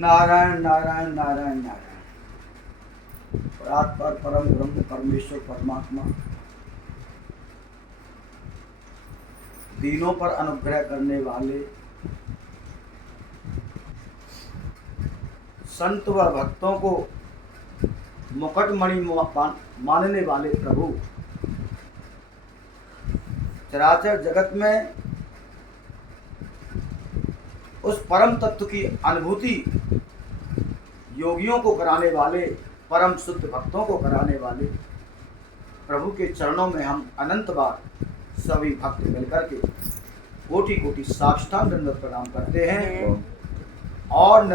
नारायण नारायण नारायण नारायण। परात्पर परम ब्रह्म परमेश्वर परमात्मा दीनों पर अनुग्रह करने वाले संत व भक्तों को मुकुटमणि मानने वाले प्रभु चराचर जगत में उस परम तत्व की अनुभूति योगियों को कराने वाले, परम शुद्ध भक्तों को कराने वाले प्रभु के चरणों में हम अनंत बार सभी भक्त मिलकर के कोटि कोटि साष्टांग दंडवत प्रणाम करते हैं और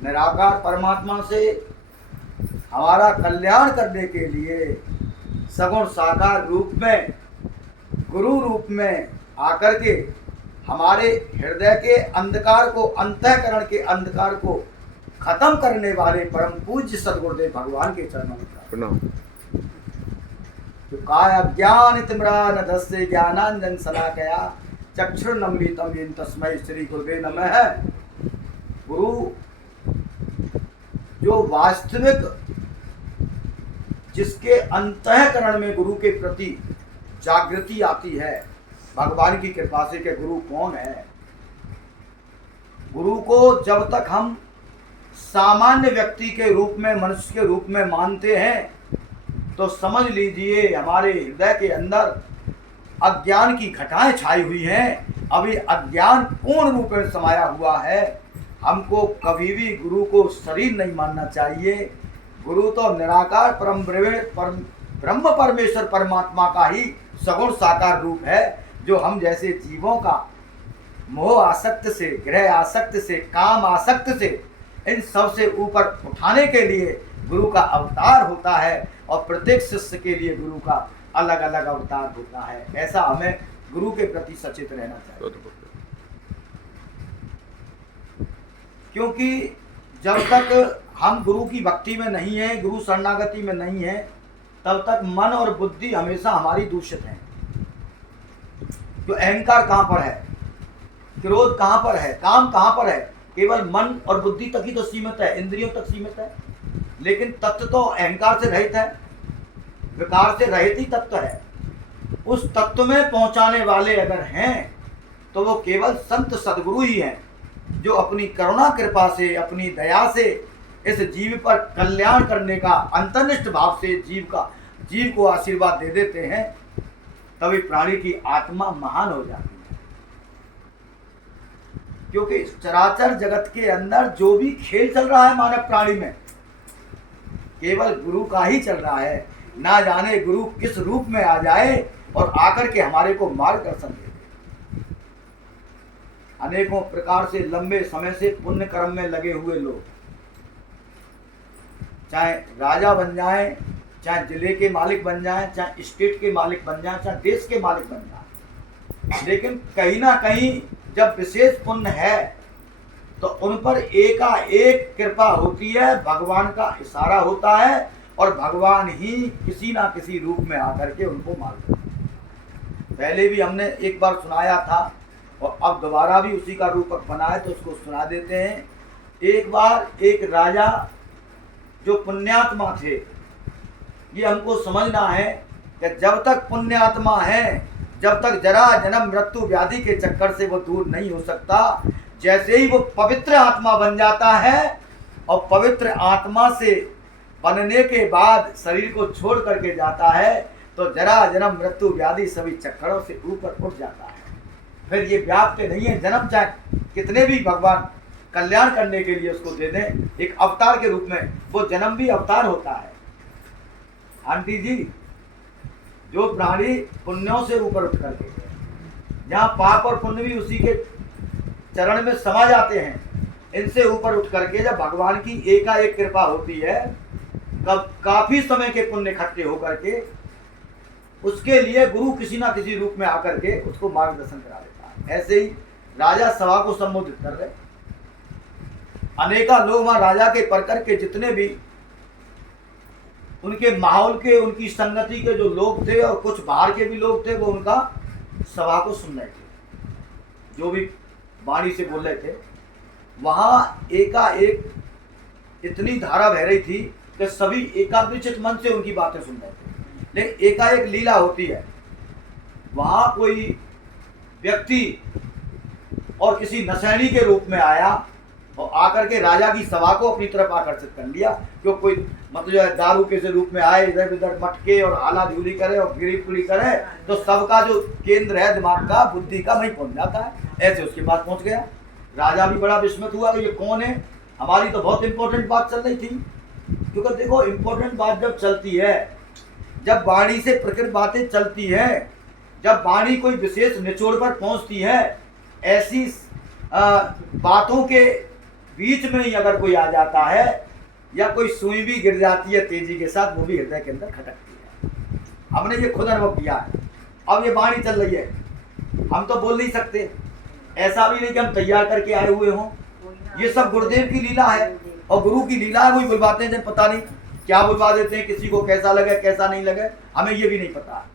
निराकार परमात्मा से हमारा कल्याण करने के लिए सगुण साकार रूप में, गुरु रूप में आकर के हमारे हृदय के अंधकार को, अंतःकरण के अंधकार को खत्म करने वाले परम पूज्य सद्गुरुदेव भगवान के चरणों में प्रणाम। काय अज्ञानितिमिरान धस्य ज्ञानांजन शलाकया चक्षुर्नमिलितं येन तस्मै श्री गुरुवे नमः। गुरु जो वास्तविक जिसके अंतःकरण में गुरु के प्रति जागृति आती है, भगवान की कृपा से के गुरु कौन है। गुरु को जब तक हम सामान्य व्यक्ति के रूप में, मनुष्य के रूप में मानते हैं तो समझ लीजिए हमारे हृदय के अंदर अज्ञान की घटाएं छाई हुई हैं। अभी अज्ञान पूर्ण रूप में समाया हुआ है। हमको कभी भी गुरु को शरीर नहीं मानना चाहिए। गुरु तो निराकार परम ब्रह्म परमेश्वर परमात्मा का ही सगुण साकार रूप है, जो हम जैसे जीवों का मोह आसक्त से, ग्रह आसक्त से, काम आसक्त से, इन सब से ऊपर उठाने के लिए गुरु का अवतार होता है और प्रत्येक शिष्य के लिए गुरु का अलग अलग अवतार होता है। ऐसा हमें गुरु के प्रति सचेत रहना चाहिए, क्योंकि जब तक हम गुरु की भक्ति में नहीं है, गुरु शरणागति में नहीं है, तब तक मन और बुद्धि हमेशा हमारी दूषित है। तो अहंकार कहाँ पर है, क्रोध कहाँ पर है, काम कहाँ पर है, केवल मन और बुद्धि तक ही तो सीमित है, इंद्रियों तक सीमित है। लेकिन तत्व तो अहंकार से रहित है, विकार से रहित ही तत्व है। उस तत्व में पहुंचाने वाले अगर हैं तो वो केवल संत सदगुरु ही हैं, जो अपनी करुणा कृपा से, अपनी दया से इस जीव पर कल्याण करने का अंतर्निष्ठ भाव से जीव को आशीर्वाद दे देते हैं। तभी प्राणी की आत्मा महान हो जाती है, क्योंकि चराचर जगत के अंदर जो भी खेल चल रहा है मानव प्राणी में, केवल गुरु का ही चल रहा है। ना जाने गुरु किस रूप में आ जाए और आकर के हमारे को मार्गदर्शन दे दे। अनेकों प्रकार से लंबे समय से पुण्य कर्म में लगे हुए लोग, चाहे राजा बन जाएं, चाहे जिले के मालिक बन जाएं, चाहे स्टेट के मालिक बन जाएं, चाहे देश के मालिक बन जाएं, लेकिन कहीं ना कहीं जब विशेष पुण्य है तो उन पर एकाएक कृपा होती है, भगवान का इशारा होता है और भगवान ही किसी ना किसी रूप में आकर के उनको मार देते हैं। पहले भी हमने एक बार सुनाया था और अब दोबारा भी उसी का रूपक बनाए तो उसको सुना देते हैं। एक बार एक राजा जो पुण्यात्मा थे, ये हमको समझना है कि जब तक पुण्यात्मा है, जब तक जरा जन्म मृत्यु व्याधि के चक्कर से वो दूर नहीं हो सकता। जैसे ही वो पवित्र आत्मा बन जाता है और पवित्र आत्मा से बनने के बाद शरीर को छोड़ करके जाता है तो जरा जन्म मृत्यु व्याधि सभी चक्करों से ऊपर उठ जाता है। फिर ये व्याप्त नहीं है, जन्म चाहे कितने भी भगवान कल्याण करने के लिए उसको दे दें, एक अवतार के रूप में वो जन्म भी अवतार होता है। आंटी जी, जो प्राणी पुण्यों से ऊपर उठ करके, जहाँ पाप और पुण्य भी उसी के चरण में समा जाते हैं, इनसे ऊपर उठ करके जब भगवान की एकाएक कृपा होती है, तब काफी समय के पुण्य इकट्ठे होकर के उसके लिए गुरु किसी ना किसी रूप में आकर के उसको मार्गदर्शन करा देता है। ऐसे ही राजा सभा को संबोधित कर रहे, अनेका लोग वहां राजा के परकर के जितने भी उनके माहौल के, उनकी संगति के जो लोग थे और कुछ बाहर के भी लोग थे, वो उनका सभा को सुन रहे थे, जो भी वाणी से बोल रहे थे। वहाँ एकाएक इतनी धारा बह रही थी कि सभी एकाग्रचित मन से उनकी बातें सुन रहे थे। लेकिन एकाएक लीला होती है, वहाँ कोई व्यक्ति और किसी नशैनी के रूप में आया और आकर के राजा की सभा को अपनी तरफ आकर्षित कर लिया। क्यों कोई मतलब जो है दारू के से रूप में आए, इधर उधर मटके और आला धूली करे और गिरी पुरी करे, तो सबका जो केंद्र है दिमाग का, बुद्धि का, वहीं पहुंच जाता है। ऐसे उसके पास पहुंच गया। राजा भी बड़ा विस्मित हुआ कि ये कौन है, हमारी तो बहुत इंपॉर्टेंट बात चल रही थी। क्योंकि देखो इंपॉर्टेंट बात जब चलती है, जब वाणी से प्रकृत बातें चलती है, जब वाणी कोई विशेष निचोड़ पर पहुंचती है, ऐसी बातों के बीच में ही अगर कोई आ जाता है या कोई सुई भी गिर जाती है तेजी के साथ, वो भी हृदय के अंदर खटकती है। हमने ये खुद अनुभव किया है। अब ये वाणी चल रही है, हम तो बोल नहीं सकते, ऐसा भी नहीं कि हम तैयार करके आए हुए हों। ये सब गुरुदेव की लीला है और गुरु की लीला है। वही बुलवाते हैं जब पता नहीं क्या बुलवा देते हैं, किसी को कैसा लगे कैसा नहीं लगे, हमें ये भी नहीं पता।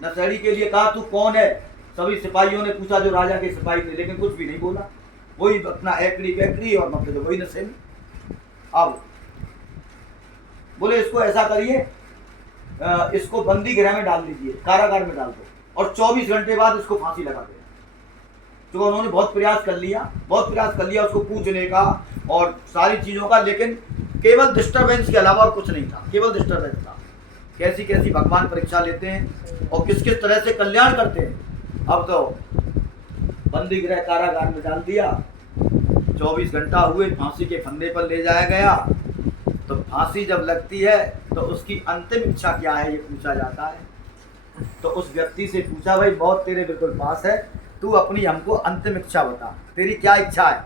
नशेड़ी के लिए कहा तू कौन है, सभी सिपाहियों ने पूछा जो राजा के सिपाही थे, लेकिन कुछ भी नहीं बोला। वही अपना एक्री बैकरी और मतलब वही नशेड़ी। अब बोले इसको ऐसा करिए, इसको बंदी गृह में डाल दीजिए, कारागार में डाल दो और 24 घंटे बाद इसको फांसी लगा देना। तो उन्होंने बहुत प्रयास कर लिया उसको पूछने का और सारी चीज़ों का, लेकिन केवल डिस्टर्बेंस के अलावा और कुछ नहीं था, केवल डिस्टर्बेंस था। कैसी कैसी भगवान परीक्षा लेते हैं और किस किस तरह से कल्याण करते हैं। अब तो बंदी गृह कारागार में डाल दिया, 24 घंटा हुए, फांसी के फंदे पर ले जाया गया। तो फांसी जब लगती है तो उसकी अंतिम इच्छा क्या है ये पूछा जाता है। तो उस व्यक्ति से पूछा, भाई मौत तेरे बिल्कुल पास है, तू अपनी हमको अंतिम इच्छा बता, तेरी क्या इच्छा है।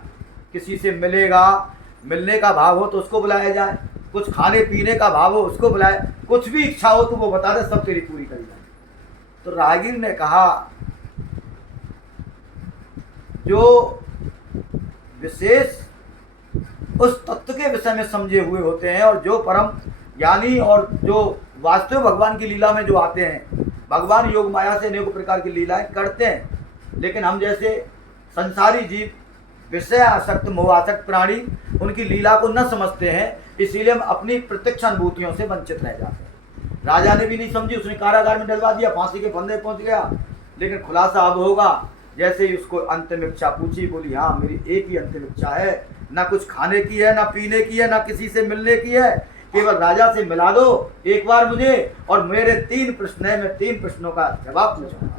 किसी से मिलने का भाव हो तो उसको बुलाया जाए, कुछ खाने पीने का भाव हो उसको बुलाए, कुछ भी इच्छा हो तो वो बता दे, सब तेरी पूरी करी जाए। तो राहगीर ने कहा जो विशेष उस तत्व के विषय में समझे हुए होते हैं और जो परम ज्ञानी और जो वास्तव भगवान की लीला में जो आते हैं, भगवान योग माया से अनेक प्रकार की लीलाएं करते हैं, लेकिन हम जैसे संसारी जीव, विषय आसक्त मोह आसक्त प्राणी उनकी लीला को न समझते हैं, इसीलिए हम अपनी प्रत्यक्ष अनुभूतियों से वंचित रह जाते हैं। राजा ने भी नहीं समझी, उसने कारागार में डलवा दिया, फांसी के फंदे पहुंच गया। लेकिन खुलासा अब होगा, जैसे ही उसको अंतिम इच्छा पूछी, बोली हाँ मेरी एक ही अंतिम इच्छा है, ना कुछ खाने की है, ना पीने की है, ना किसी से मिलने की है, केवल राजा से मिला दो एक बार मुझे और मेरे 3 प्रश्न है, मैं 3 प्रश्नों का जवाब पूछूंगा।